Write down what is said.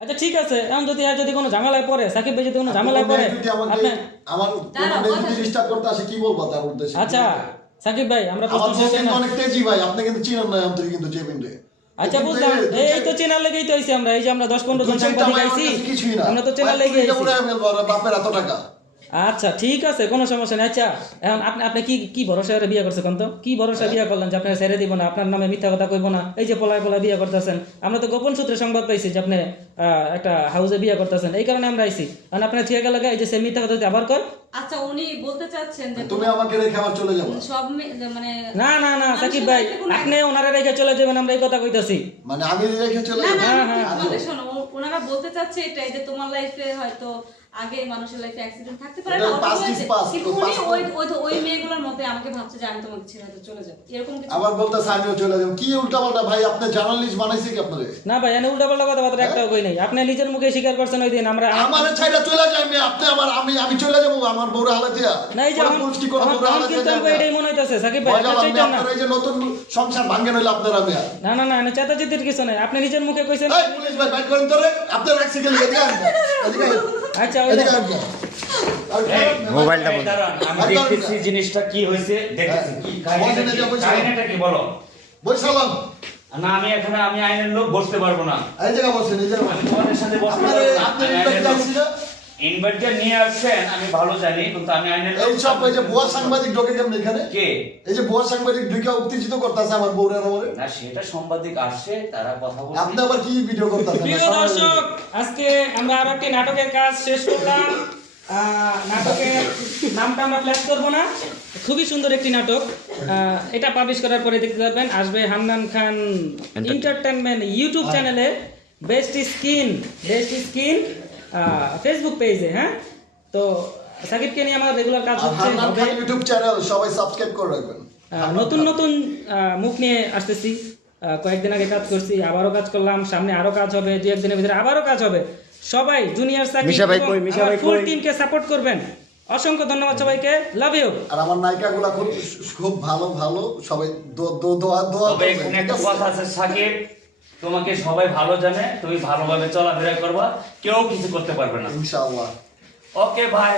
আচ্ছা ঠিক আছে, এখন যদি কোনো ঝামেলায় পড়ে, সাকিব ভাই যদি কোনো ঝামেলায় পড়ে আপনি আমার ডিস্টার্ব করতে আসে কি বলবো তার উদ্দেশ্যে? আচ্ছা সাকিব ভাই আমরা আমার প্রশ্ন শেষ কিন্তু অনেক তেজি ভাই, আপনি কিন্তু চিনেন না অন্তরে কিন্তু জেবিন রে। আচ্ছা বুঝলাম, এই তো চেনার লেগেই তো আইছি আমরা, এই যে আমরা 10-15 জন সাংবাদিক আইছি, আমরা তো চেনার লেগে আইছি। বাপের এত টাকা। আচ্ছা ঠিক আছে, কোনো সমস্যা নেই। আচ্ছা এখন আপনি কি ভরসা করে বিয়ে করছেন তো? কি ভরসা বিয়ে করলেন যে আপনার ছেড়ে দিব না, আপনার নামে মিথ্যা কথা কইব না? এই যে পলায় বিয়ে করতেছেন, আমরা তো গোপন সূত্রে সংবাদ পাইছি যে আপনি একটা হাউসে বিয়ে করতেছেন, এই কারণে আমরা আইছি। কারণ আপনার ঠিক গেল এই যে সে মিথ্যা কথা আবার কর। আচ্ছা উনি বলতে চাচ্ছেন যে তুমি আমাকে রেখে আবার চলে যাবে? সব মানে না সাকিব ভাই, আপনি ওনারা রেখে চলে যাবেন, আমরা এই কথা কইতাছি। মানে আমি রেখে চলে না যাব? না মানে শোনো, ওনারা বলতে চাচ্ছে এটাই যে তোমার লাইফে হয়তো আগে মানুষের লাইফে অ্যাক্সিডেন্ট থাকতে পারে না, কিন্তু উনি ওই মেয়েগুলোর মধ্যে আমাকে ভাবছে যে আমি তোমাকে ছেড়ে হয়তো চলে যাবো, এরকম কিছু। আবার বলতেছে আমিও চলে যাব? কি উল্টাপাল্টা ভাই, আপনি জার্নালিস্ট বানাইছে কি আপনারে? না ভাই, এনে উল্টাপাল্টা কথাবার্তা একটাও কই নাই, আপনি নিজের মুখে স্বীকার করছেন ওই দিন। আমরা আমার ছাইড়া চলে যাই আপনি, আমি চলে যাব আমার বউরে হালাতিয়া? না, এই যে পুরুষ কি করে বউরে আমার কিন্তু হালাতিয়া? এটাই মনে হইতাছে সাকিব ভাই, আপনার চাইতেন না। আপনারা এই যে নতুন সংসার ভাঙেন হইলো আপনারা আমি আর না এনে চেতাচিতির কিছু নাই, আপনি নিজের মুখে কইছেন। এই পুলিশ ভাই বাইট করেন তোরে, আপনি রাখছি গেলে এদিকে আসেন, এদিকে আসেন, আচ্ছা ওই এদিকে আসেন। মোবাইলটা বন্ধ। আমি দেখতেছি জিনিসটা কি হইছে, দেখতেছি কি কাহিনীটা কি বলো। বৈশালাম না আমি এখানে আমি আইনের লোক বসতে পারবো না, এই জায়গা বসেন, এই জায়গা আমি তোমাদের সাথে বসতে পারবো না। আপনি আমি আইনের লোক। আসছি না? ইনভাইটটা নিয়ে আসছেন আমি ভালো জানি, কিন্তু আমি আইনের লোক। এই সব এই যে ভুয়া সাংবাদিক ঢোকে কেমন এখানে? কে? এই যে ভুয়া সাংবাদিক ঢুকে উত্তেজিত করতেছে আমার বউরে আর আমারে। না সেটা সাংবাদিক আসছে, তারা কথা বলছে। আপনি আবার কি ভিডিও করতেছেন? প্রিয় দর্শক, আজকে আমরা আরো একটি নাটকের কাজ শেষ করলাম। নাটকের নামটা আমরা প্ল্যান করবো না, খুবই সুন্দর একটি নাটক। এটা পাবলিশ করার পরে দেখতে পাবেন, আসবে হান্নান খান এন্টারটেইনমেন্ট ইউটিউব চ্যানেলে, বেস্ট স্কিন ফেসবুক পেজে। হ্যাঁ, তো সাকিবকে নিয়ে আমার রেগুলার কাজ হচ্ছে। হান্নান খান ইউটিউব চ্যানেল সবাই সাবস্ক্রাইব করে রাখবেন। নতুন মুখ নিয়ে আসতেছি। কয়েকদিন আগে কাজ করছি, আবারও কাজ করলাম, সামনে আরো কাজ হবে, 2-1 দিনের ভিতরে আবারও কাজ হবে। সবাই জুনিয়র সাকিব ফুল টিমকে সাপোর্ট করবেন। অসংখ্য ধন্যবাদ সবাইকে, লাভ ইউ। আর আমার নায়িকাগুলো খুব ভালো সবাই দোয়া তবে এখানে একটা কথা আছে সাকিব, তোমাকে সবাই ভালো জানে, তুমি ভালোভাবে চলাফেরা করবা, কেউ কিছু করতে পারবে না। ইনশাআল্লাহ। ওকে ভাই।